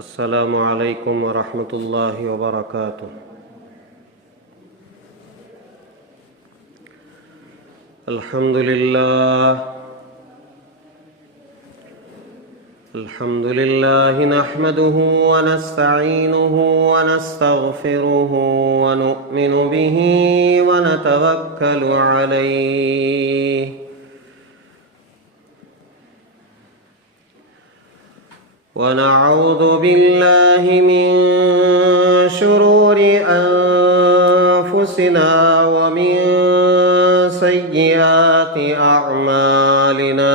अस्सलामु अलैकुम वरहमतुल्लाहि वबरकातुह। अल्हम्दुलिल्लाह नहमदुहु व नस्तईनुहु व नस्तगफिरुहु व नु'मिनु बिही व नतवक्कलु अलैहि व नऊज़ु बिल्लाहि मिन शुरूरि अनफुसिना व मिन सय्यिआति अअमालिना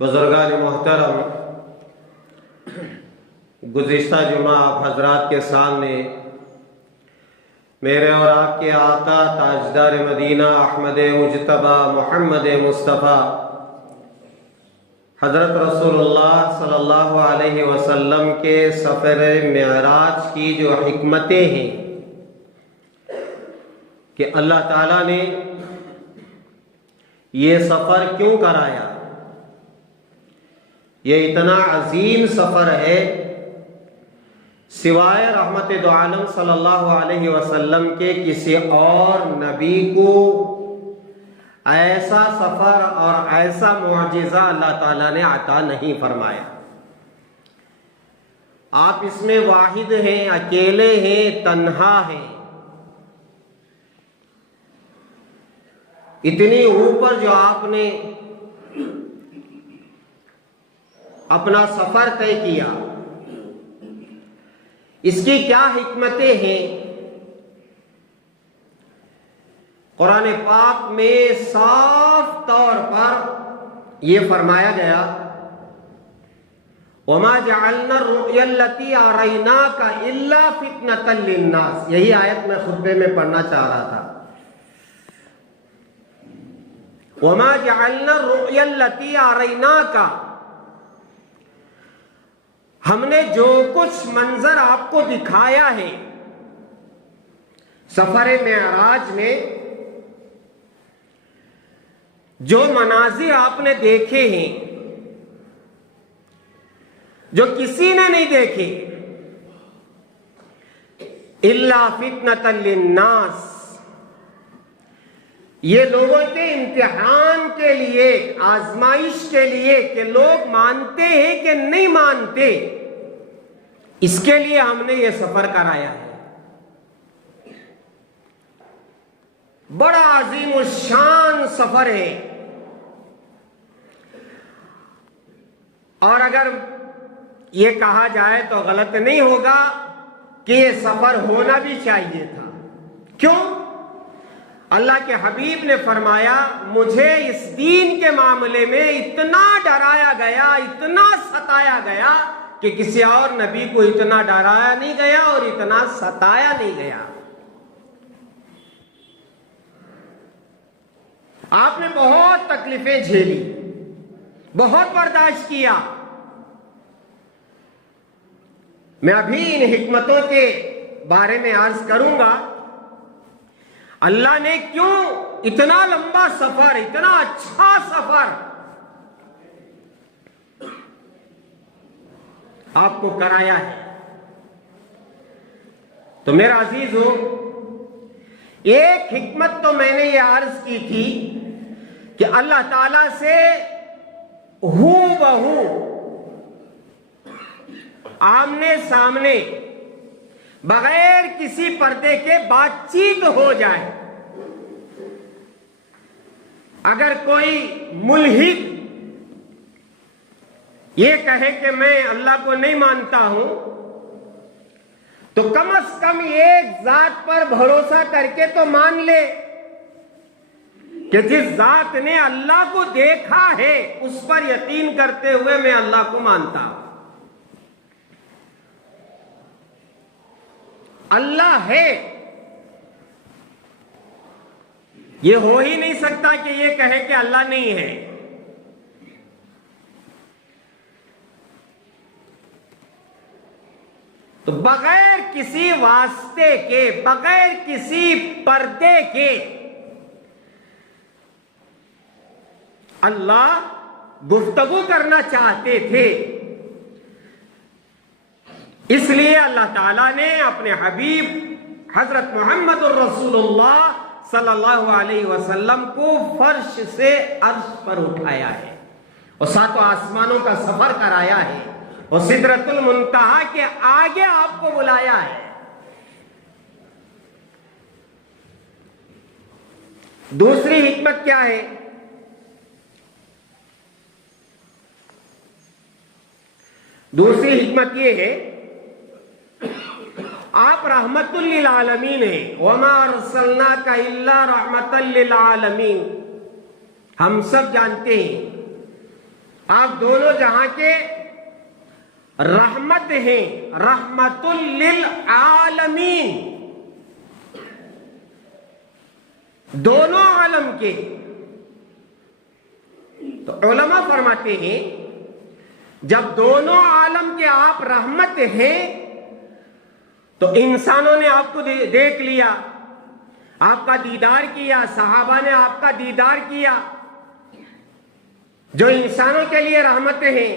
बुजुर्गान मोहतरम, गुज़िश्ता जुमा आप हजरात के सामने मेरे और आपके आका ताजदार मदीना अहमद मुजतबा मोहम्मद मुस्तफ़ा हज़रत रसूलुल्लाह सल्लल्लाहु अलैहि वसल्लम के सफ़र मेराज की जो हिकमतें हैं कि अल्लाह ताला ने ये सफ़र क्यों कराया, ये इतना अजीम सफ़र है, सिवाय रहमत दो आलम सल्लल्लाहु अलैहि वसल्लम के किसी और नबी को ऐसा सफ़र और ऐसा मुआजिज़ा अल्लाह ताला ने अता नहीं फरमाया। आप इसमें वाहिद हैं, अकेले हैं, तन्हा हैं। इतनी ऊपर जो आपने अपना सफर तय किया, इसकी क्या हिकमतें हैं? कुरान पाक में साफ तौर पर यह फरमाया गया, वमा जअलना रुयल्लती अरैनाका इल्ला फितनतल लिन्नास। यही आयत मैं खुतबे में पढ़ना चाह रहा था। वमा जअलना रुयल्लती अरैनाका, हमने जो कुछ मंजर आपको दिखाया है सफर मेराज में, जो मनाजिर आपने देखे हैं जो किसी ने नहीं देखे, इल्ला फितनतल लिन्नास, ये लोगों के इम्तिहान के लिए, आजमाइश के लिए कि लोग मानते हैं कि नहीं मानते, इसके लिए हमने ये सफर कराया है। बड़ा अजीम शान सफर है। और अगर ये कहा जाए तो गलत नहीं होगा कि ये सफर होना भी चाहिए था। क्यों? अल्लाह के हबीब ने फरमाया, मुझे इस दीन के मामले में इतना डराया गया, इतना सताया गया कि किसी और नबी को इतना डराया नहीं गया और इतना सताया नहीं गया। आपने बहुत तकलीफें झेली, बहुत बर्दाश्त किया। मैं अभी इन हिकमतों के बारे में अर्ज करूंगा। अल्लाह ने क्यों इतना लंबा सफर, इतना अच्छा सफर आपको कराया है। तो मेरा अजीजो, एक हिकमत तो मैंने ये अर्ज की थी कि अल्लाह ताला से हूबहू आमने सामने बगैर किसी पर्दे के बातचीत हो जाए। अगर कोई मुल्हिद ये कहे कि मैं अल्लाह को नहीं मानता हूं, तो कम से कम एक जात पर भरोसा करके तो मान ले कि जिस जात ने अल्लाह को देखा है उस पर यकीन करते हुए मैं अल्लाह को मानता हूं। अल्लाह है, ये हो ही नहीं सकता कि ये कहे कि अल्लाह नहीं है। तो बगैर किसी वास्ते के, बगैर किसी पर्दे के अल्लाह गुफ्तगू करना चाहते थे। इसलिए अल्लाह ताला ने अपने हबीब हजरत मोहम्मद रसूलुल्लाह सल्लल्लाहु अलैहि वसल्लम को फर्श से अर्श पर उठाया है और सातों आसमानों का सफर कराया है और सिदरतुल मुंतहा के आगे आपको बुलाया है। दूसरी हिकमत क्या है? दूसरी हिकमत यह है, आप रहमतुल लिल आलमीन है, वमा अरसलनाका इल्ला रहमतल लिल आलमीन। हम सब जानते हैं आप दोनों जहां के रहमत हैं, रहमतुल लिल आलमीन, दोनों आलम के। तो उलमा फरमाते हैं जब दोनों आलम के आप रहमत हैं तो इंसानों ने आपको देख लिया, आपका दीदार किया, सहाबा ने आपका दीदार किया, जो इंसानों के लिए रहमत हैं,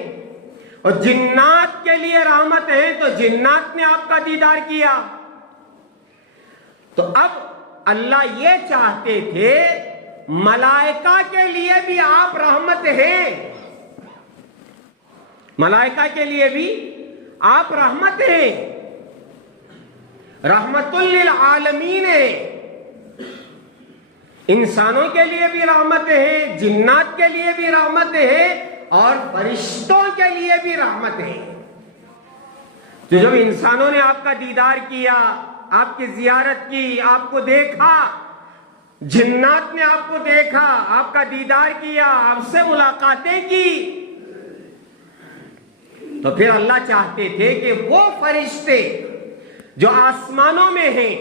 और जिन्नात के लिए रहमत है तो जिन्नात ने आपका दीदार किया। तो अब अल्लाह ये चाहते थे मलाइका के लिए भी आप रहमत हैं, मलाइका के लिए भी आप रहमत हैं, रहमतुल लिल आलमीन है। इंसानों के लिए भी रहमत है, जिन्नात के लिए भी रहमत है और फरिश्तों के लिए भी रहमत है। तो जब इंसानों ने आपका दीदार किया, आपकी जियारत की, आपको देखा, जिन्नात ने आपको देखा, आपका दीदार किया, आपसे मुलाकातें की, तो फिर अल्लाह चाहते थे कि वो फरिश्ते जो आसमानों में हैं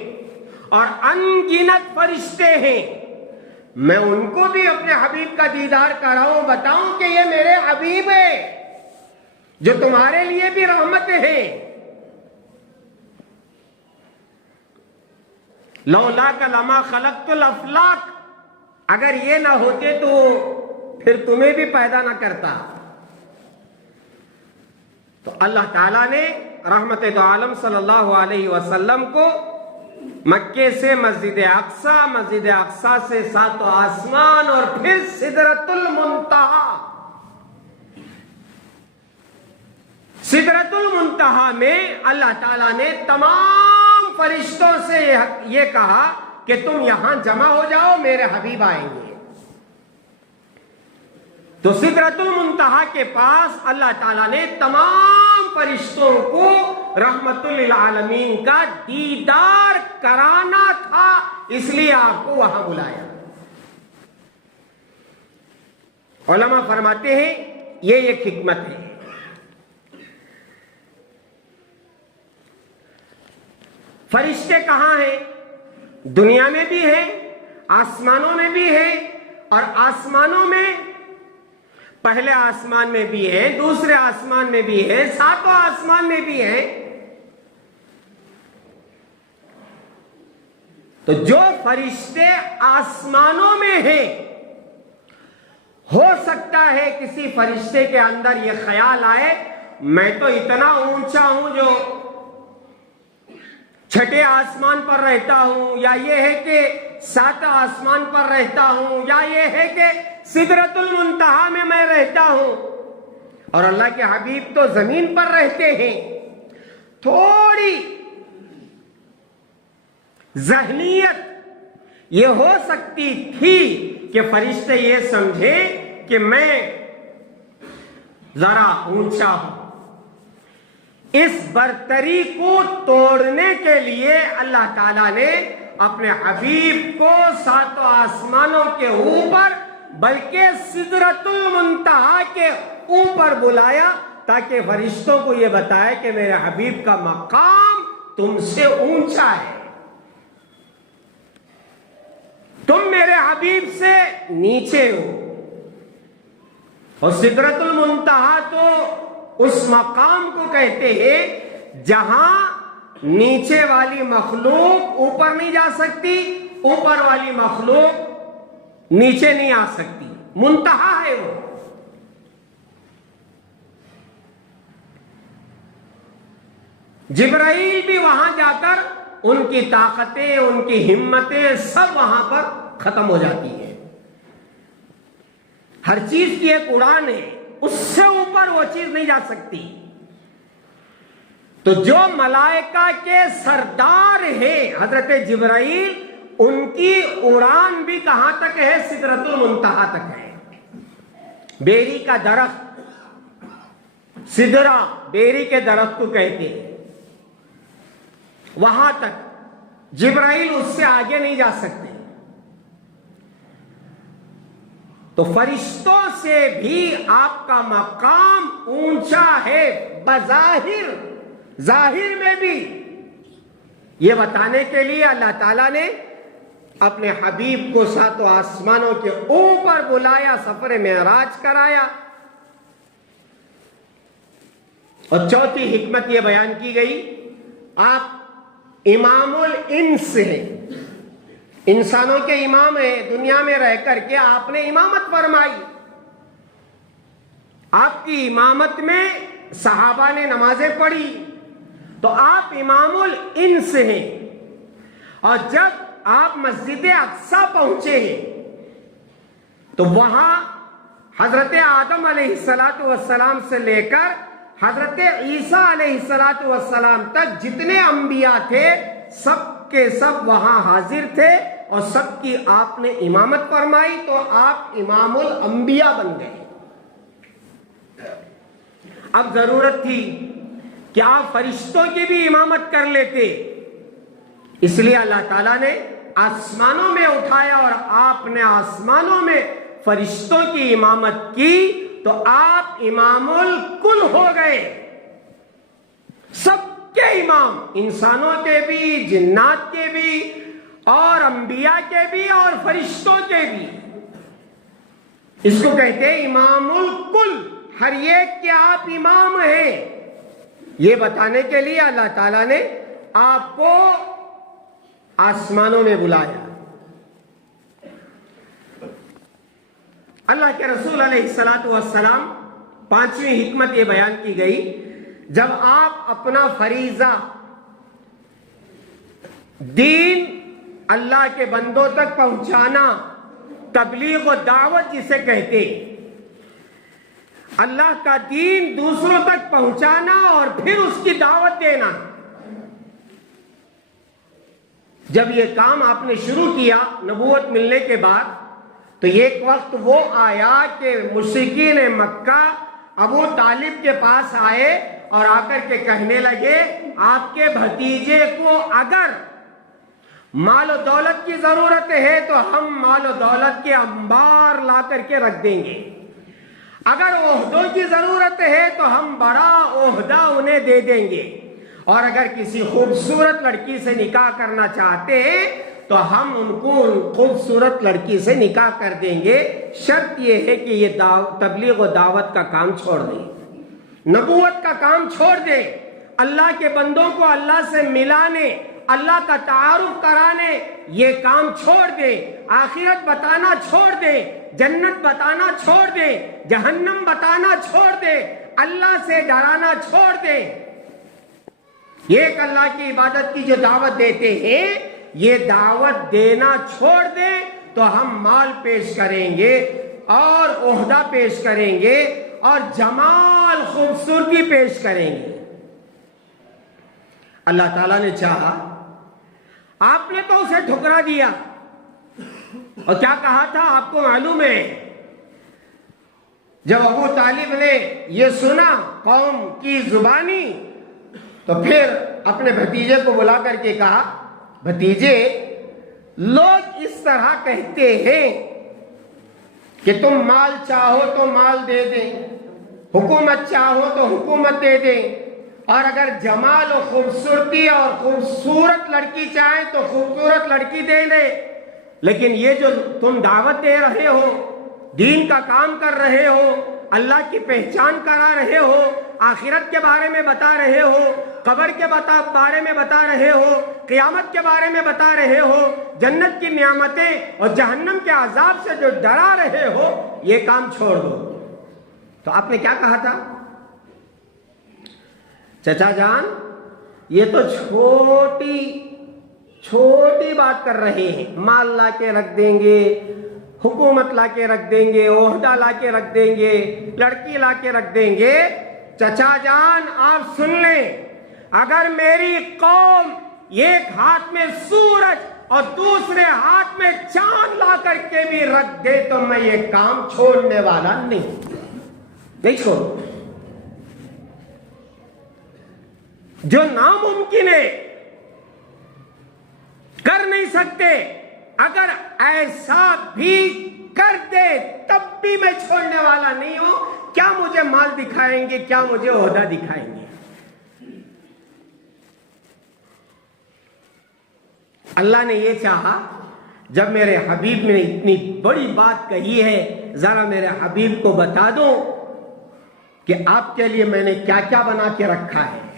और अनगिनत फरिश्ते हैं, मैं उनको भी अपने हबीब का दीदार कराऊं, बताऊं कि ये मेरे हबीब है जो तुम्हारे लिए भी रहमत है। लौला का लमा खलक़तुल अफ़लाक, अगर ये ना होते तो फिर तुम्हें भी पैदा ना करता। तो अल्लाह ताला ने रहमत दो आलम सल्लल्लाहु अलैहि वसल्लम को मक्के से मस्जिद अक्सा से सातों आसमान और फिर सिदरतुल मुंतहा में अल्लाह ताला ने तमाम फरिश्तों से ये कहा कि तुम यहां जमा हो जाओ, मेरे हबीब आएंगे। तो सिदरतुल मुंतहा के पास अल्लाह ताला ने तमाम फरिश्तों को रहमतुल लिल आलमीन का दीदार कराना था, इसलिए आपको वहां बुलाया। उलमा फरमाते हैं ये एक हिकमत है। फरिश्ते कहां हैं? दुनिया में भी है, आसमानों में भी है, और आसमानों में पहले आसमान में भी है, दूसरे आसमान में भी है, सातों आसमान में भी है। तो जो फरिश्ते आसमानों में हैं, हो सकता है किसी फरिश्ते के अंदर यह ख्याल आए मैं तो इतना ऊंचा हूं जो छठे आसमान पर रहता हूं, या ये है कि सात आसमान पर रहता हूं, या ये है कि सिदरतुल मुंतहा में मैं रहता हूं, और अल्लाह के हबीब तो जमीन पर रहते हैं। थोड़ी ज़हनियत ये हो सकती थी कि फरिश्ते ये समझे कि मैं जरा ऊंचा हूं। इस बरतरी को तोड़ने के लिए अल्लाह ताला ने अपने हबीब को सातों आसमानों के ऊपर, बल्कि सिदरतुल मुंतहा के ऊपर बुलाया, ताकि फरिश्तों को यह बताए कि मेरे हबीब का मकाम तुमसे ऊंचा है, तुम मेरे हबीब से नीचे हो। और सिदरतुल मुंतहा तो उस मकाम को कहते हैं जहां नीचे वाली मखलूक ऊपर नहीं जा सकती, ऊपर वाली मखलूक नीचे नहीं आ सकती, मुंतहा है वो। जिब्राईल भी वहां जाकर उनकी ताकतें, उनकी हिम्मतें सब वहां पर खत्म हो जाती है। हर चीज की एक उड़ान है, उससे ऊपर वो चीज नहीं जा सकती। तो जो मलाइका के सरदार है हजरत जिब्राईल, उनकी उड़ान भी कहां तक है? सिदरतुल मुंतहा तक है। बेरी का दरख्त, सिदरा बेरी के दरख्त को कहते हैं, वहां तक जिब्राईल उससे आगे नहीं जा सकते। तो फरिश्तों से भी आपका मकाम ऊंचा है बज़ाहिर, जाहिर में भी। यह बताने के लिए अल्लाह ताला ने अपने हबीब को सातों आसमानों के ऊपर बुलाया, सफर मेराज कराया। और चौथी हिकमत यह बयान की गई, आप इमामुल इंस हैं, इंसानों के इमाम है। दुनिया में रह करके आपने इमामत फरमाई। आपकी इमामत में सहाबा ने नमाजें पढ़ी, तो आप इमामुल इंस हैं। और जब आप मस्जिद अक्सा पहुंचे तो वहां हजरत आदम अलैहिस्सलातु वस्सलाम से लेकर हजरत ईसा अलैहिस्सलातु वस्सलाम तक जितने अंबिया थे, सब के सब वहां हाजिर थे और सबकी आपने इमामत फरमाई। तो आप इमामुल अंबिया बन गए। अब जरूरत थी कि आप फरिश्तों की भी इमामत कर लेते, इसलिए अल्लाह ताला ने आसमानों में उठाया और आपने आसमानों में फरिश्तों की इमामत की, तो आप इमामुल कुल हो गए, सबके इमाम, इंसानों के भी, जिन्नात के भी, और अंबिया के भी, और फरिश्तों के भी। इसको कहते हैं इमामुल कुल, हर एक के आप इमाम हैं। ये बताने के लिए अल्लाह ताला ने आपको आसमानों में बुलाया। अल्लाह के रसूल अलैहिस्सलातु वस्सलाम, पांचवी हिकमत ये बयान की गई, जब आप अपना फरीजा दीन अल्लाह के बंदों तक पहुंचाना, तबलीग व दावत जिसे कहते, अल्लाह का दीन दूसरों तक पहुंचाना और फिर उसकी दावत देना, जब ये काम आपने शुरू किया नबूवत मिलने के बाद, तो एक वक्त वो आया कि मुश्रिकीन मक्का अबू तालिब के पास आए और आकर के कहने लगे, आपके भतीजे को अगर माल और दौलत की जरूरत है तो हम माल और दौलत के अंबार ला करके रख देंगे, अगर ओहदों की जरूरत है तो हम बड़ा ओहदा उन्हें दे देंगे, और अगर किसी खूबसूरत लड़की से निकाह करना चाहते हैं तो हम उनको खूबसूरत लड़की से निकाह कर देंगे, शर्त यह है कि ये तबलीग और दावत का काम छोड़ दें, नबूवत का काम छोड़ दें, अल्लाह के बंदों को अल्लाह से मिलाने, अल्लाह का तारुफ कराने, ये काम छोड़ दे, आखिरत बताना छोड़ दे, जन्नत बताना छोड़ दे, जहन्नम बताना छोड़ दे, अल्लाह से डराना छोड़ दे। एक अल्लाह की इबादत की जो दावत देते हैं, ये दावत देना छोड़ दे तो हम माल पेश करेंगे और ओहदा पेश करेंगे और जमाल खूबसूरती पेश करेंगे। अल्लाह ताला ने चाहा, आपने तो उसे ठुकरा दिया, और क्या कहा था आपको मालूम है, जब अबू तालिब ने यह सुना कौम की जुबानी, तो फिर अपने भतीजे को बुला करके कहा, भतीजे, लोग इस तरह कहते हैं कि तुम माल चाहो तो माल दे दें, हुकूमत चाहो तो हुकूमत दे दें, और अगर जमाल और खूबसूरती और खूबसूरत लड़की चाहे तो खूबसूरत लड़की दे दे, लेकिन ये जो तुम दावत दे रहे हो, दीन का काम कर रहे हो, अल्लाह की पहचान करा रहे हो, आखिरत के बारे में बता रहे हो, कब्र के बारे में बता रहे हो, क़यामत के बारे में बता रहे हो, जन्नत की नियामतें और जहन्नम के अजाब से जो डरा रहे हो, ये काम छोड़ दो। तो आपने क्या कहा था, चचा जान, ये तो छोटी बात कर रहे हैं, माल ला के रख देंगे, हुकूमत ला के रख देंगे, ओहदा ला के रख देंगे, लड़की ला के रख देंगे। चचा जान आप सुन लें, अगर मेरी कौम एक हाथ में सूरज और दूसरे हाथ में चांद ला करके भी रख दे तो मैं ये काम छोड़ने वाला नहीं छोड़ू। जो नामुमकिन है, कर नहीं सकते, अगर ऐसा भी कर दे तब भी मैं छोड़ने वाला नहीं हूं। क्या मुझे माल दिखाएंगे, क्या मुझे ओहदा दिखाएंगे? अल्लाह ने यह चाहा, जब मेरे हबीब ने इतनी बड़ी बात कही है, जरा मेरे हबीब को बता दो कि आपके लिए मैंने क्या क्या बना के रखा है,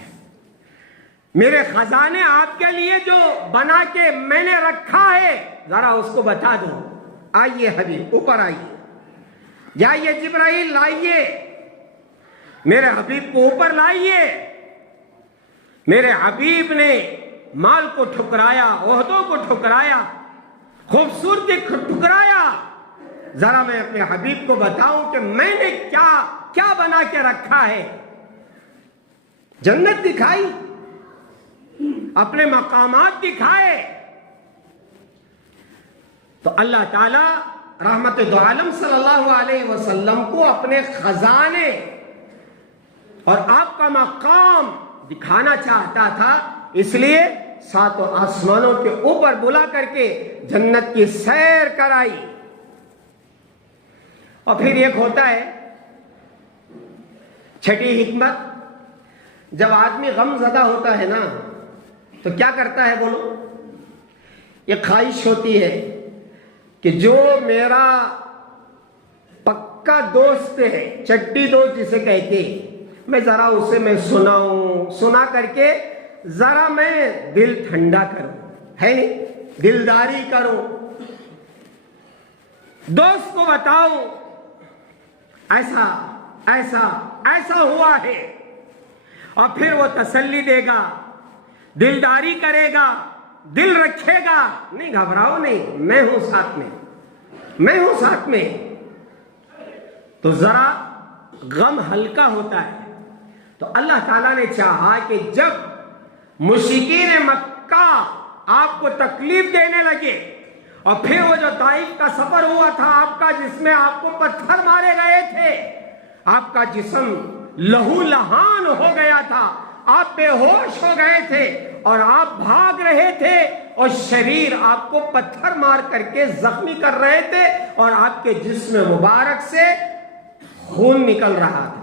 मेरे खजाने आपके लिए जो बना के मैंने रखा है, जरा उसको बता दो। आइए हबीब, ऊपर आइए, जाइए जिब्राइल लाइए, मेरे हबीब को ऊपर लाइए। मेरे हबीब ने माल को ठुकराया, ओहदों को ठुकराया, खूबसूरती को ठुकराया। जरा मैं अपने हबीब को बताऊं कि मैंने क्या क्या बना के रखा है। जन्नत दिखाई, अपने मकामात दिखाए। तो अल्लाह ताला रहमत दो आलम सल्लल्लाहु अलैहि वसल्लम को अपने खजाने और आपका मकाम दिखाना चाहता था, इसलिए सातों आसमानों के ऊपर बुला करके जन्नत की सैर कराई। और फिर एक होता है छठी हिकमत, जब आदमी गमज़दा होता है ना तो क्या करता है बोलो? ये ख्वाहिश होती है कि जो मेरा पक्का दोस्त है, चट्टी दोस्त जिसे कहते, मैं जरा उसे मैं सुनाऊं, सुना करके जरा मैं दिल ठंडा करूं, है नहीं, दिलदारी करूं, दोस्त को बताऊं ऐसा ऐसा ऐसा हुआ है, और फिर वो तसल्ली देगा, दिलदारी करेगा, दिल रखेगा, नहीं घबराओ नहीं, मैं हूं साथ में, मैं हूं साथ में, तो जरा गम हल्का होता है। तो अल्लाह ताला ने चाहा कि जब मुश्रिकीन मक्का आपको तकलीफ देने लगे, और फिर वो जो ताइफ का सफर हुआ था आपका, जिसमें आपको पत्थर मारे गए थे, आपका जिस्म लहू लहान हो गया था, आप बेहोश हो गए थे और आप भाग रहे थे, और शरीर आपको पत्थर मार करके जख्मी कर रहे थे, और आपके जिस्म मुबारक से खून निकल रहा था।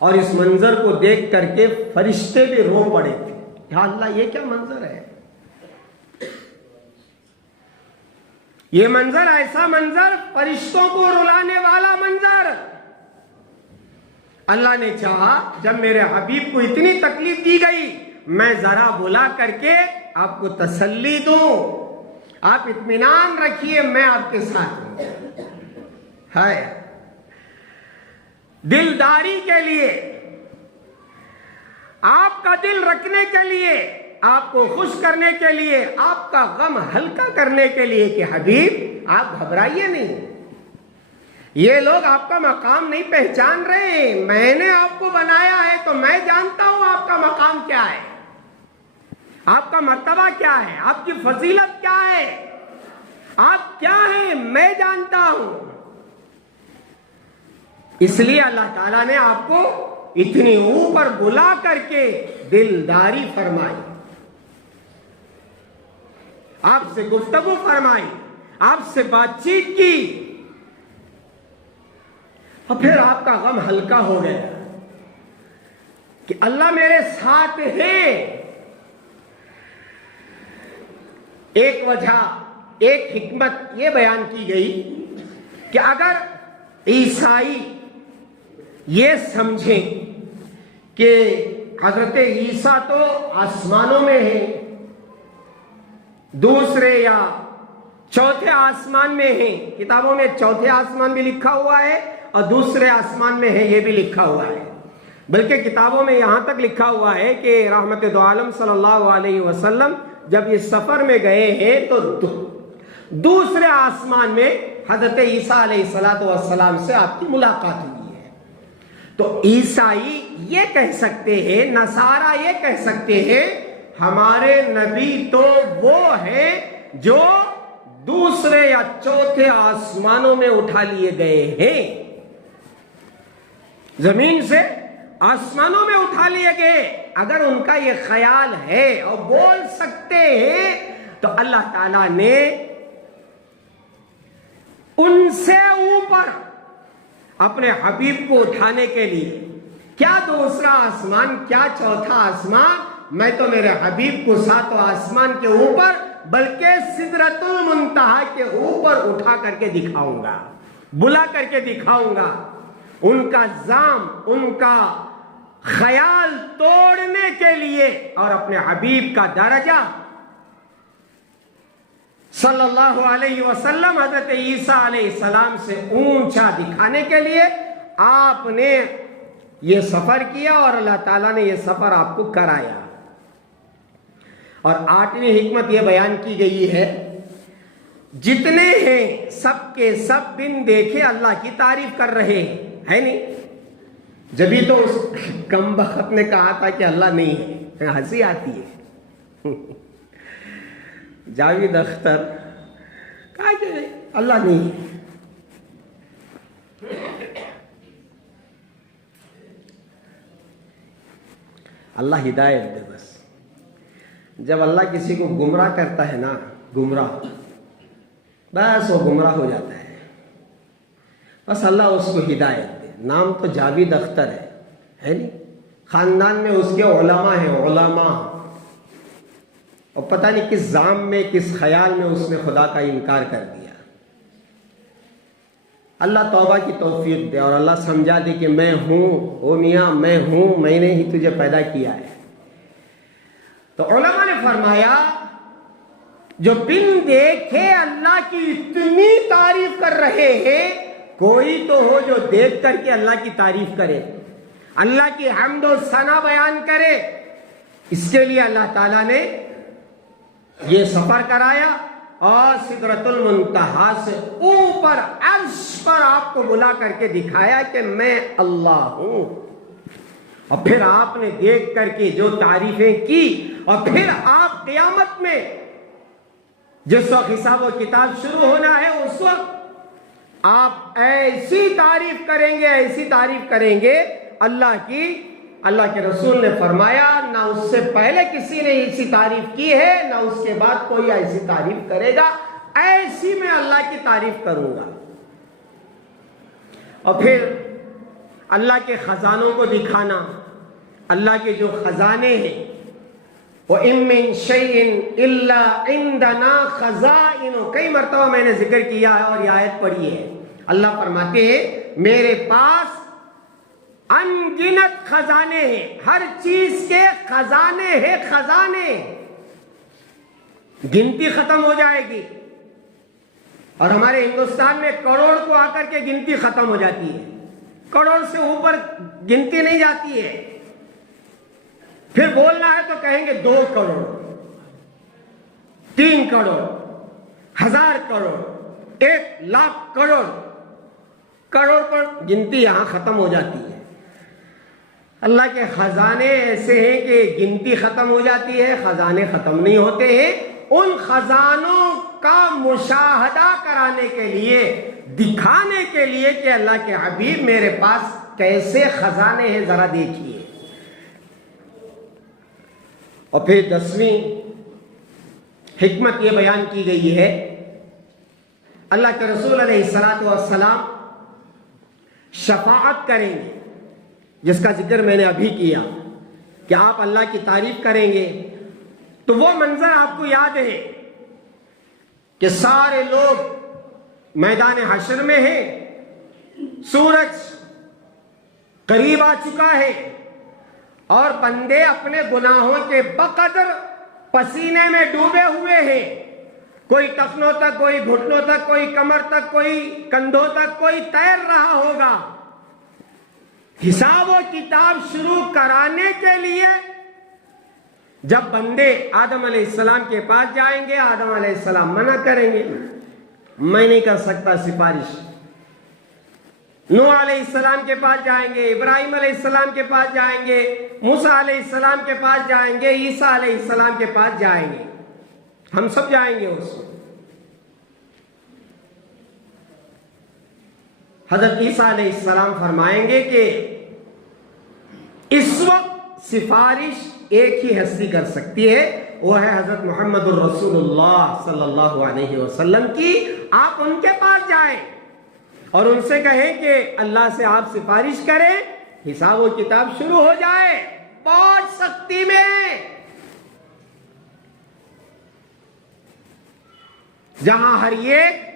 और इस मंजर को देख करके फरिश्ते भी रो पड़े थे, या अल्लाह ये क्या मंजर है, ये मंजर, ऐसा मंजर, फरिश्तों को रुलाने वाला मंजर। अल्लाह ने चाहा जब मेरे हबीब को इतनी तकलीफ दी गई, मैं जरा बुला करके आपको तसल्ली दूं, आप इत्मीनान रखिए, मैं आपके साथ हूं। है दिलदारी के लिए, आपका दिल रखने के लिए, आपको खुश करने के लिए, आपका गम हल्का करने के लिए कि हबीब आप घबराइए नहीं, ये लोग आपका मकाम नहीं पहचान रहे, मैंने आपको बनाया है तो मैं जानता हूं आपका मकाम क्या है, आपका मर्तबा क्या है, आपकी फजीलत क्या है, आप क्या हैं, मैं जानता हूं। इसलिए अल्लाह ताला ने आपको इतनी ऊपर बुला करके दिलदारी फरमाई, आपसे गुफ्तगू फरमाई, आपसे बातचीत की, और फिर आपका गम हल्का हो गया कि अल्लाह मेरे साथ है। एक वजह, एक हिकमत यह बयान की गई कि अगर ईसाई ये समझें कि हजरत ईसा तो आसमानों में है, दूसरे या चौथे आसमान में है, किताबों में चौथे आसमान भी लिखा हुआ है और दूसरे आसमान में है, ये भी लिखा हुआ है, बल्कि किताबों में यहां तक लिखा हुआ है कि रहमत दो आलम सल्लल्लाहु अलैहि वसल्लम जब इस सफर में गए हैं तो दूसरे आसमान में हजरत ईसा अलैहिस्सलातु वस्सलाम से आपकी मुलाकात हुई है। तो ईसाई ये कह सकते हैं, नसारा ये कह सकते हैं, हमारे नबी तो वो है जो दूसरे या चौथे आसमानों में उठा लिए गए हैं, जमीन से आसमानों में उठा लिए गए। अगर उनका ये ख्याल है और बोल सकते हैं तो अल्लाह ताला ने उनसे ऊपर अपने हबीब को उठाने के लिए, क्या दूसरा आसमान, क्या चौथा आसमान, मैं तो मेरे हबीब को सातों आसमान के ऊपर बल्कि सिदरतुल मुंतहा के ऊपर उठा करके दिखाऊंगा, बुला करके दिखाऊंगा। उनका जाम, उनका ख्याल तोड़ने के लिए और अपने हबीब का दर्जा सल्लल्लाहु अलैहि वसल्लम हजरत ईसा अलैहिस्सलाम से ऊंचा दिखाने के लिए आपने ये सफर किया और अल्लाह ताला ने ये सफर आपको कराया। और आठवीं हिकमत यह बयान की गई है, जितने हैं सबके सब बिन देखे अल्लाह की तारीफ कर रहे हैं, है नहीं? जब तो उस कम बख्त ने कहा था कि अल्लाह नहीं है, हंसी आती है। जावेद अख्तर कहा कि अल्लाह नहीं है। अल्लाह हिदायत दे बस। जब अल्लाह किसी को गुमराह करता है ना, गुमराह, बस वो गुमराह हो जाता है। बस अल्लाह उसको हिदायत दे। नाम तो जावेद अख्तर है नहीं, खानदान में उसके उलमा हैं, उलमा, और पता नहीं किस जाम में, किस ख्याल में उसने खुदा का इनकार कर दिया। अल्लाह तौबा की तौफीक दे और अल्लाह समझा दे कि मैं हूं, ओ मियाँ मैं हूं, मैंने ही तुझे पैदा किया है। तो उलमा ने फरमाया जो बिन देखे अल्लाह की इतनी तारीफ कर रहे हैं, कोई तो हो जो देख करके अल्लाह की तारीफ करे, अल्लाह की हम्द और सना बयान करे। इसके लिए अल्लाह ताला ने ये सफर कराया और सिदरतुल मुंतहा से ऊपर अर्श पर आपको बुला करके दिखाया कि मैं अल्लाह हूं। और फिर आपने देख करके जो तारीफें की, और फिर आप क़यामत में जिस वक्त हिसाब और किताब शुरू होना है, उस वक्त आप ऐसी तारीफ करेंगे, ऐसी तारीफ करेंगे अल्लाह की। अल्लाह के रसूल ने फरमाया ना उससे पहले किसी ने ऐसी तारीफ की है, ना उसके बाद कोई ऐसी तारीफ करेगा, ऐसी मैं अल्लाह की तारीफ करूंगा। और फिर अल्लाह के खजानों को दिखाना, अल्लाह के जो खजाने हैं, वो इम्मिन शैइन इल्ला इंदना खजाइनो, कई मरतबा मैंने जिक्र किया है और ये आयत पढ़ी है। अल्लाह फरमाते हैं मेरे पास अनगिनत खजाने हैं, हर चीज के खजाने हैं, खजाने, गिनती खत्म हो जाएगी। और हमारे हिंदुस्तान में करोड़ को आकर के गिनती खत्म हो जाती है, करोड़ से ऊपर गिनती नहीं जाती है। फिर बोलना है तो कहेंगे 2 करोड़, 3 करोड़, 1000 करोड़, 1 लाख करोड़, करोड़ पर गिनती यहां खत्म हो जाती है। अल्लाह के खजाने ऐसे हैं कि गिनती खत्म हो जाती है, खजाने खत्म नहीं होते हैं। उन खजानों का मुशाहदा कराने के लिए, दिखाने के लिए कि अल्लाह के हबीब मेरे पास कैसे खजाने हैं जरा देखिए। और फिर 10वीं हिकमत यह बयान की गई है, अल्लाह के रसूल अलैहिस्सलातु वस्सलाम शफाअत करेंगे, जिसका जिक्र मैंने अभी किया कि आप अल्लाह की तारीफ करेंगे। तो वो मंजर आपको याद है कि सारे लोग मैदान हश्र में हैं, सूरज करीब आ चुका है और बंदे अपने गुनाहों के बकदर पसीने में डूबे हुए हैं। कोई टखनों तक, कोई घुटनों तक, कोई कमर तक, कोई कंधों तक, कोई तैर रहा होगा। हिसाब और किताब शुरू कराने के लिए जब बंदे आदम अलैहिस्सलाम के पास जाएंगे, आदम अलैहिस्सलाम मना करेंगे, मैं नहीं कर सकता सिफारिश। नूह अलैहिस्सलाम के पास जाएंगे, इब्राहिम अलैहिस्सलाम के पास जाएंगे, मूसा अलैहिस्सलाम के पास जाएंगे, ईसा अलैहिस्सलाम के पास जाएंगे, हम सब जाएंगे उसमें। हजरत ईसा अलैहिस्सलाम फरमाएंगे कि इस वक्त सिफारिश एक ही हस्ती कर सकती है, वो है हजरत मोहम्मदुर रसूलुल्लाह सल्लल्लाहु अलैहि वसल्लम की। आप उनके पास जाएं और उनसे कहें कि अल्लाह से आप सिफारिश करें, हिसाब और किताब शुरू हो जाए। बहुत सख्ती में, जहां हर एक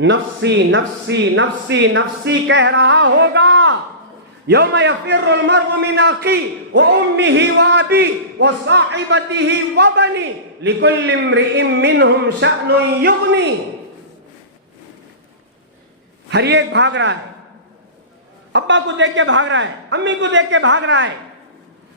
नफ्सी नफ्सी नफ्सी नफ्सी कह रहा होगा, यौम यफिर्रुल मर्'उ मिन अखी व उम्मिही व अबी व साहिबतिही व बनी लिकुल्लि इम्रिइन मिनहुम शअनुन युगनी। हर एक भाग रहा है, अब्बा को देख के भाग रहा है, अम्मी को देख के भाग रहा है।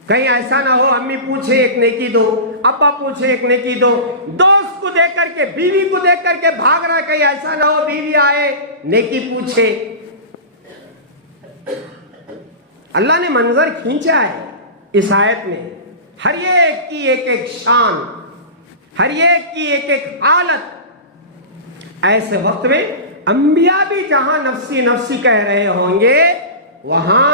कहीं ऐसा ना हो अम्मी पूछे एक नेकी दो, अब्बा पूछे एक नेकी दो, दोस्त को देख करके, बीवी को देख करके भाग रहा है। कहीं ऐसा ना हो बीवी आए नेकी पूछे। अल्लाह ने मंजर खींचा है इस आयत में, हर एक की एक एक शान, हर एक की एक एक हालत। ऐसे वक्त में अंबिया भी जहां नफ्सी नफ्सी कह रहे होंगे, वहां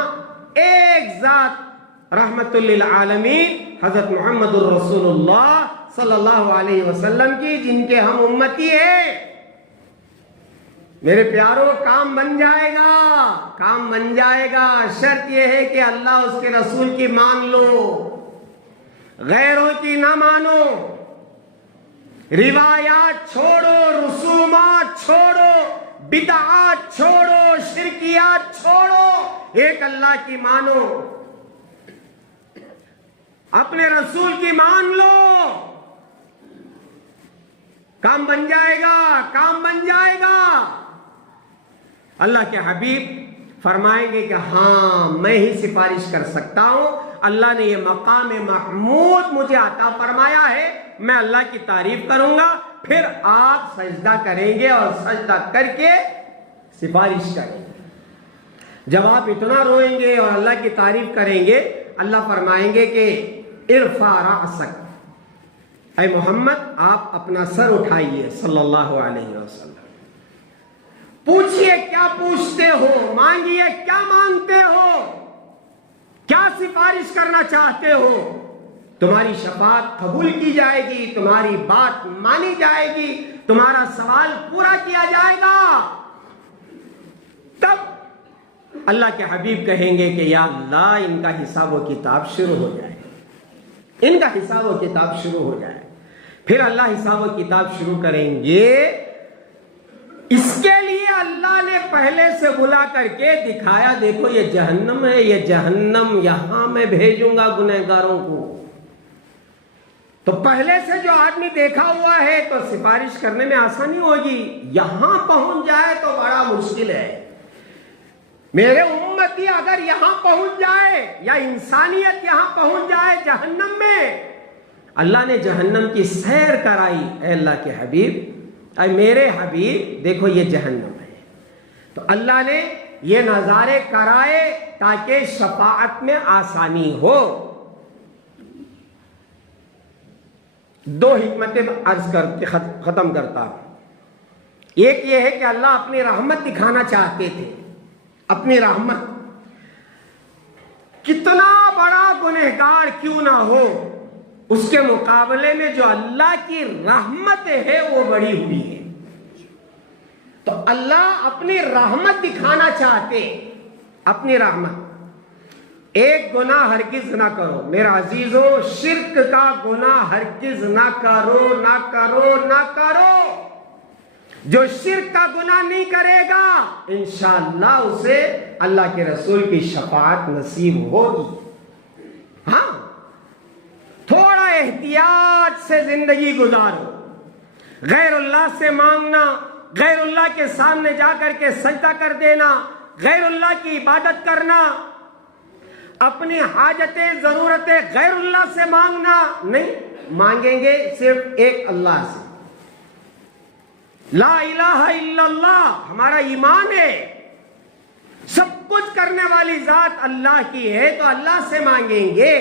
एक जात रहमतुल लिल आलमीन हजरत मुहम्मदुर रसूलुल्लाह सल्लल्लाहु अलैहि वसल्लम की, जिनके हम उम्मती हैं। मेरे प्यारों, काम बन जाएगा, काम बन जाएगा। शर्त यह है कि अल्लाह उसके रसूल की मान लो, गैरों की ना मानो। रिवायात छोड़ो, रसूमात छोड़ो, बिदआत छोड़ो, शिरकियात छोड़ो, एक अल्लाह की मानो, अपने रसूल की मान लो। काम बन जाएगा, काम बन जाएगा। अल्लाह के हबीब फरमाएंगे कि हाँ, मैं ही सिफारिश कर सकता हूं। अल्लाह ने ये मकाम महमूद मुझे अता फरमाया है, मैं अल्लाह की तारीफ करूंगा। फिर आप सजदा करेंगे और सजदा करके सिफारिश करेंगे। जब आप इतना रोएंगे और अल्लाह की तारीफ करेंगे, अल्लाह फरमाएंगे कि इरफा रासक, ऐ मोहम्मद आप अपना सर उठाइए सल्लल्लाहु अलैहि वसल्लम। पूछिए क्या पूछते हो, मांगिए क्या मांगते हो, क्या सिफारिश करना चाहते हो। तुम्हारी शफाअत कबूल की जाएगी, तुम्हारी बात मानी जाएगी, तुम्हारा सवाल पूरा किया जाएगा। तब अल्लाह के हबीब कहेंगे कि या अल्लाह, इनका हिसाब व किताब शुरू हो जाए, इनका हिसाब व किताब शुरू हो जाए। फिर अल्लाह हिसाब व किताब शुरू करेंगे। इसके लिए अल्लाह ने पहले से बुला करके दिखाया, देखो ये जहन्नम है, ये जहन्नम, यहां मैं भेजूंगा गुनहगारों को। तो पहले से जो आदमी देखा हुआ है तो सिफारिश करने में आसानी होगी। यहां पहुंच जाए तो बड़ा मुश्किल है। मेरे उम्मती अगर यहां पहुंच जाए, या इंसानियत यहां पहुंच जाए जहन्नम में, अल्लाह ने जहन्नम की सैर कराई। अल्लाह के हबीब, अरे मेरे हबीब देखो ये जहन्नम है। तो अल्लाह ने ये नजारे कराए ताकि शफाअत में आसानी हो। दो हिकमतें अर्ज करके खत्म करता हूं। एक ये है कि अल्लाह अपनी रहमत दिखाना चाहते थे, अपनी रहमत। कितना बड़ा गुनहगार क्यों ना हो, उसके मुकाबले में जो अल्लाह की रहमत है वो बड़ी हुई है। तो अल्लाह अपनी रहमत दिखाना चाहते, अपनी रहमत। एक गुनाह हरगिज ना करो मेरा अजीजों, शिर्क का गुनाह हरगिज ना करो, ना करो, ना करो। जो शिर्क का गुनाह नहीं करेगा, इंशाअल्लाह उसे अल्लाह के रसूल की शफाअत नसीब होगी। हाँ, थोड़ा एहतियात से जिंदगी गुजारो। गैरुल्लाह से मांगना, गैरुल्लाह के सामने जाकर के सजदा कर देना, गैरुल्लाह की इबादत करना, अपनी हाजतें जरूरतें गैरुल्लाह से मांगना नहीं, मांगेंगे सिर्फ एक अल्लाह से। ला इलाहा इल्लल्लाह हमारा ईमान है, सब कुछ करने वाली जात अल्लाह की है, तो अल्लाह से मांगेंगे।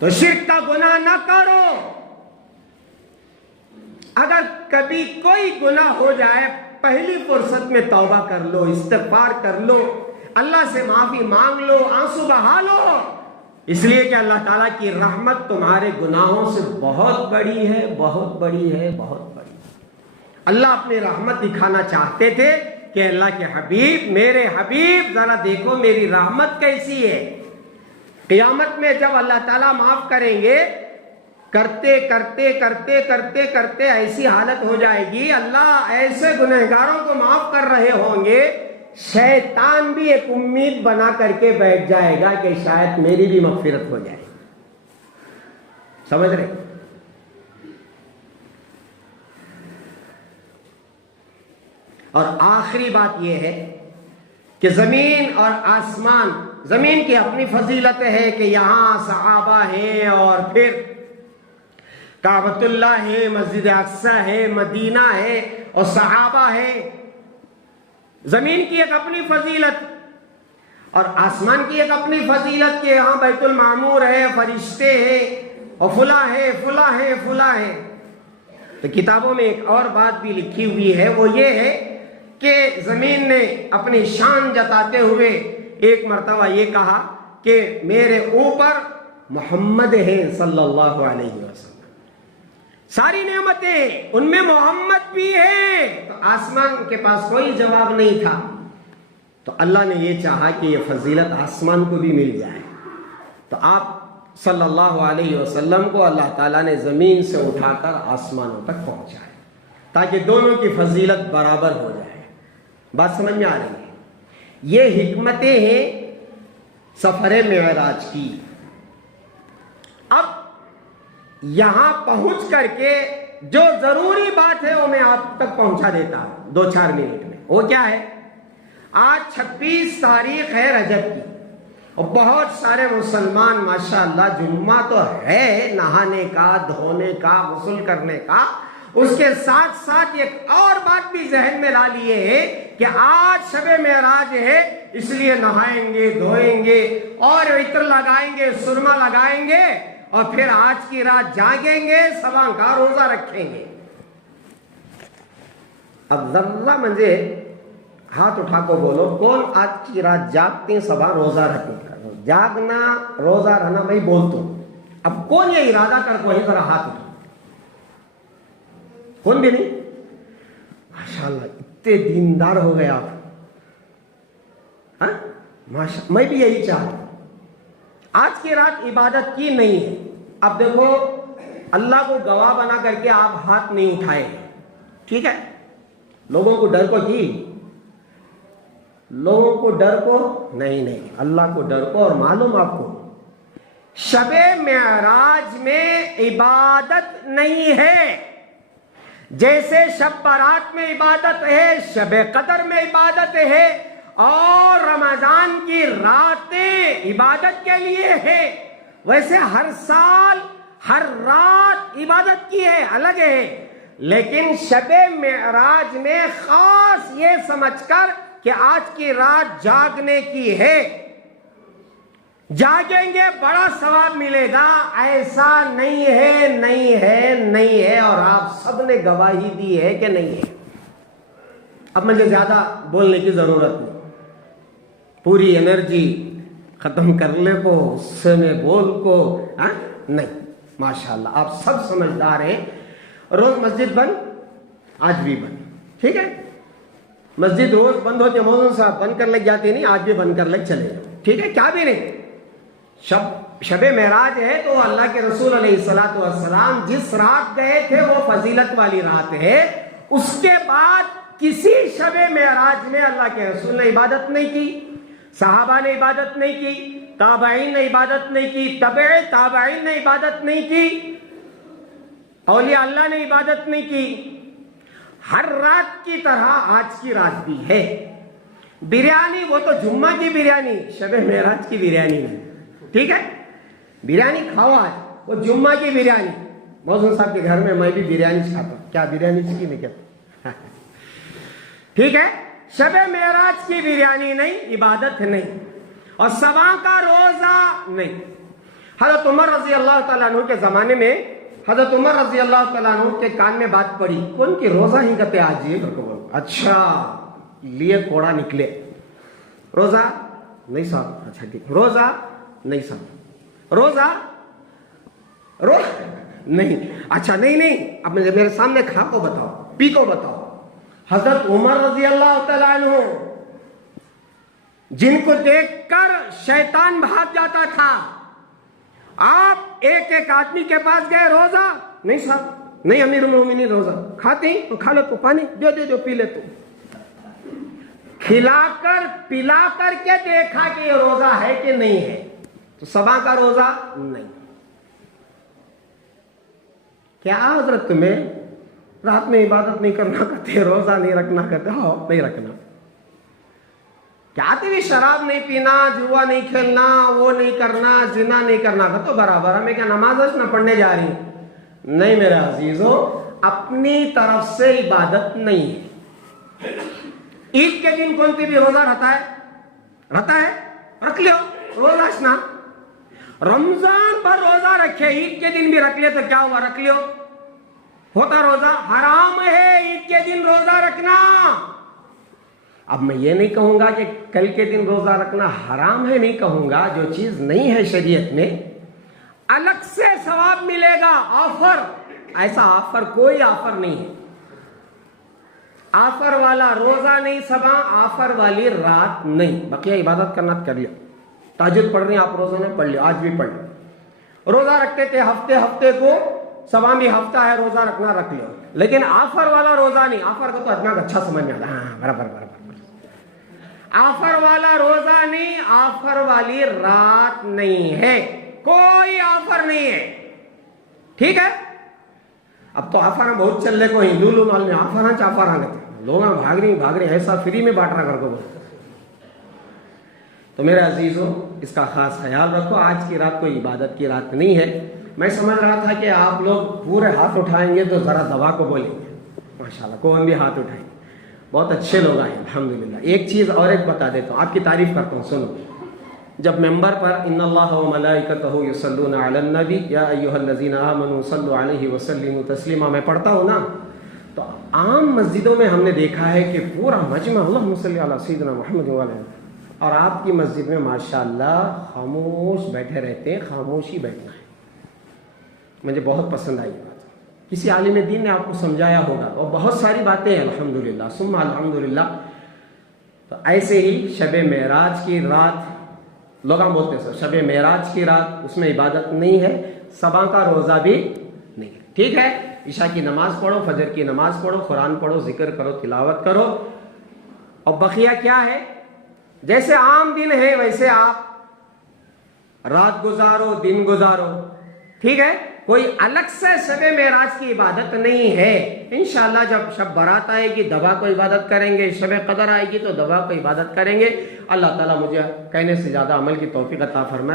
तो शिर्क का गुनाह ना करो। अगर कभी कोई गुनाह हो जाए, पहली फुर्सत में तौबा कर लो, इस्तिग़फ़ार कर लो, अल्लाह से माफी मांग लो, आंसू बहा लो। इसलिए कि अल्लाह ताला की रहमत तुम्हारे गुनाहों से बहुत बड़ी है, बहुत बड़ी है, बहुत बड़ी। अल्लाह अपनी रहमत दिखाना चाहते थे कि अल्लाह के हबीब, मेरे हबीब जरा देखो मेरी रहमत कैसी है। क़यामत में जब अल्लाह ताला माफ करेंगे, करते करते करते करते करते ऐसी हालत हो जाएगी, अल्लाह ऐसे गुनहगारों को माफ कर रहे होंगे, शैतान भी एक उम्मीद बना करके बैठ जाएगा कि शायद मेरी भी मग़फ़िरत हो जाए। समझ रहे? और आखिरी बात यह है कि जमीन और आसमान, जमीन की अपनी फजीलत है कि यहां सहाबा हैं, और फिर काबतुल्लाह है, मस्जिद अक्सा है, मदीना है और सहाबा है। जमीन की एक अपनी फजीलत और आसमान की एक अपनी फजीलत के यहाँ बैतुल मामूर है, फरिश्ते हैं और फुला है, फुला है, फुला है। तो किताबों में एक और बात भी लिखी हुई है, वो ये है कि जमीन ने अपनी शान जताते हुए एक मर्तबा ये कहा कि मेरे ऊपर मोहम्मद है सल्लल्लाहु अलैहि वसल्लम, सारी नेमतें उनमें मोहम्मद भी है। तो आसमान के पास कोई जवाब नहीं था, तो अल्लाह ने ये चाहा कि ये फजीलत आसमान को भी मिल जाए। तो आप सल्लल्लाहु अलैहि वसल्लम को अल्लाह ताला ने ज़मीन से उठाकर आसमानों तक पहुंचाया, ताकि दोनों की फजीलत बराबर हो जाए। बात समझ में आ रही है? ये हिकमतें हैं सफरे मेराज की। अब यहां पहुंच करके जो जरूरी बात है वो मैं आप तक पहुंचा देता हूं 2-4 मिनट में। वो क्या है? आज 26 तारीख है रजब की, और बहुत सारे मुसलमान माशाअल्लाह, जुम्मा तो है नहाने का, धोने का, गुस्ल करने का, उसके साथ साथ एक और बात भी जहन में ला लिए है कि आज शबे मेराज है, इसलिए नहाएंगे, धोएंगे और इत्र लगाएंगे, सुरमा लगाएंगे, और फिर आज की रात जागेंगे, सवा का रोजा रखेंगे। अब जर्रा म्हणजे हाथ उठा को बोलो, कौन आज की रात जागते हैं, सवा रोजा रखेंगे? जागना, रोजा रहना भाई बोल तो। अब कौन ये इरादा कर को है? जरा हाथ उठा। कौन भी नहीं? माशाअल्लाह, इतने दीनदार हो गए आप। माशा, मैं भी यही चाहता। आज की रात इबादत की नहीं है। अब देखो, अल्लाह को गवाह बना करके आप हाथ नहीं उठाए, ठीक है? लोगों को डर को की, लोगों को डर को नहीं, अल्लाह को डर को। और मालूम आपको, शबे मेराज में इबादत नहीं है। जैसे शब बारात में इबादत है, शबे कदर में इबादत है, और रमजान की रातें इबादत के लिए है, वैसे हर साल हर रात इबादत की है, अलग है। लेकिन शबे मेराज में खास ये समझकर कि आज की रात जागने की है, जागेंगे बड़ा सवाब मिलेगा, ऐसा नहीं है, नहीं है, नहीं है। और आप सबने गवाही दी है कि नहीं है। अब मुझे ज्यादा बोलने की जरूरत नहीं, पूरी एनर्जी खत्म कर ले को उससे में बोल को नहीं। माशाल्लाह, आप सब समझदार हैं। रोज मस्जिद बंद, आज भी बंद, ठीक है? मस्जिद रोज बंद होती है, मौजूद साहब बंद कर लग जाती नहीं, आज भी बंद कर लग चले, ठीक है? क्या भी नहीं। शबे मेराज है तो अल्लाह के रसूल अलैहिस्सलातु वस्सलाम जिस रात गए थे वो फजीलत वाली रात है। उसके बाद किसी शबे मेराज में अल्लाह के रसूल ने इबादत नहीं की, सहाबा ने इबादत नहीं की, ताबईन ने इबादत नहीं की, तबे ताबईन ने इबादत नहीं की, औलिया अल्लाह ने इबादत नहीं की। हर रात की तरह आज की रात भी है। बिरयानी वो तो जुम्मा की बिरयानी, शबे मेराज की बिरयानी नहीं, ठीक है? बिरयानी खाओ आज, वो जुम्मा की बिरयानी। मौजूद साहब के घर में मैं भी बिरयानी खाता हूं। क्या बिरयानी की नहीं क्या? ठीक है? शबे मेराज की बिरयानी नहीं, इबादत नहीं, और सवा का रोजा नहीं। हजरत उमर रजी अल्लाह तआला अन्हु के जमाने में हजरत उमर रजी अल्लाह तआला अन्हु के कान में बात पड़ी, कौन की रोजा ही कहते आज ये करके बोलो। अच्छा, लिए कोड़ा निकले, रोजा नहीं साहब। अच्छा ठीक, रोजा नहीं साहब, रोजा नहीं। अच्छा नहीं, अब मेरे सामने खा को बताओ, पी को बताओ। हजरत उमर रजी अल्लाह तआला अन्हु, जिनको देखकर शैतान भाग जाता था, आप एक एक आदमी के पास गए, रोजा नहीं साहब, नहीं अमीरुल मोमिनीन रोजा खाते ही तो खा लो, तो पानी दो पी ले, तो खिलाकर पिलाकर के देखा कि ये रोजा है कि नहीं है, तो सबा का रोजा नहीं। क्या हजरत तुम्हें रात में इबादत नहीं करना कहते, रोजा नहीं रखना कहते? हाँ, नहीं रखना। क्या भी शराब नहीं पीना, जुआ नहीं खेलना, वो नहीं करना, जिना नहीं करना, तो बराबर। हमें क्या नमाज न पढ़ने जा रही? नहीं मेरे अजीजों, अपनी तरफ से इबादत नहीं है। ईद के दिन कौन सी भी रोजा रहता है, रख लियो रोजा स्नान। रमजान भर रोजा रखे, ईद के दिन भी रख लियो तो क्या हुआ, रख लियो, होता रोजा। हराम है ईद के दिन रोजा रखना। अब मैं ये नहीं कहूंगा कि कल के दिन रोजा रखना हराम है, नहीं कहूंगा। जो चीज नहीं है शरीयत में अलग से सवाब मिलेगा, ऑफर, ऐसा ऑफर कोई ऑफर नहीं है। ऑफर वाला रोजा नहीं सबा, ऑफर वाली रात नहीं। बकिया इबादत करना कर लिया, ताजुद पढ़ रहे हैं आप, रोजा ने पढ़ लिया, आज भी पढ़ लिया। रोजा रखते थे हफ्ते हफ्ते को, सबा भी हफ्ता है रोजा रखना, रख लो। लेकिन ऑफर वाला रोजा नहीं। ऑफर को तो अदना अच्छा समझ में आता है, हाँ बराबर बराबर। ऑफर वाला रोजा नहीं, ऑफर वाली रात नहीं है, कोई ऑफर नहीं है। ठीक है, अब तो ऑफर बहुत चल रहे को हिंदू लोग ऑफर लोग भाग रही ऐसा फ्री में बांट रहा कर को। तो मेरे अजीजों, इसका खास ख्याल रखो। आज की रात कोई इबादत की रात नहीं है। मैं समझ रहा था कि आप लोग पूरे हाथ उठाएंगे तो जरा दवा को बोलेंगे। माशाल्लाह, कौन भी हाथ उठाएंगे, बहुत अच्छे लोग आए अल्हम्दुलिल्लाह। एक चीज और एक बता देता हूँ, आपकी तारीफ करता हूँ, सुनो। जब मेंबर पर इन्नल्लाह व मलाइकतहु युसल्लूना अलन नबी या अय्युहल्लज़ीना आमनू सल्लु अलैहि व सल्लिमू तस्लीमा मैं पढ़ता हूँ ना, तो आम मस्जिदों में हमने देखा है कि पूरा मजमा अल्लाहुम्मा सल्ली अला सय्यिदिना मुहम्मद व अलैहि, और आपकी मस्जिद में माशाल्लाह खामोश बैठे रहते हैं। खामोशी बैठना है, मुझे बहुत पसंद आई बात। किसी आलिम दीन ने आपको समझाया होगा, और बहुत सारी बातें हैं अल्हम्दुलिल्लाह सुम्मा अल्हम्दुलिल्लाह। तो ऐसे ही शब मेराज की रात, लोग हम बोलते हैं शब मेराज की रात, उसमें इबादत नहीं है, सबा का रोजा भी नहीं है। ठीक है, ईशा की नमाज पढ़ो, फजर की नमाज पढ़ो, कुरान पढ़ो, जिक्र करो, तिलावत करो, और बकिया क्या है, जैसे आम दिन है वैसे आप रात गुजारो, दिन गुजारो। ठीक है, कोई अलग से शब मेराज की इबादत नहीं है। इंशाअल्लाह जब शब बारात आएगी दवा को इबादत करेंगे, शब कदर आएगी तो दवा को इबादत करेंगे। अल्लाह ताला मुझे कहने से ज्यादा अमल की तौफीक अता फरमाए।